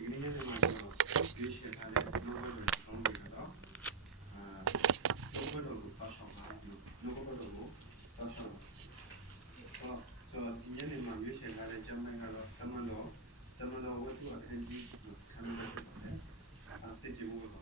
ဒီကနေ့ရက်မှာတော့ရွေးချယ်ထားတဲ့နှုတ်ဘတ်တော်ကောင်းတွေကတော့နှုတ်ဘတ်တော်ကိုစောင့်ရှောက်ပါနှုတ်ဘတ်တော်ကိုစောင့်ရှောက်ပါဆိုတော့ဒီနေ့မှာရွေးချယ်ထားတဲ့ကျမ်းပိုင်းကတော့တမန်တော်ဝတ္ထုအခန်းကြီးခန်းမှာဖြစ်ပါတယ်စစ်ကြေမှုပါ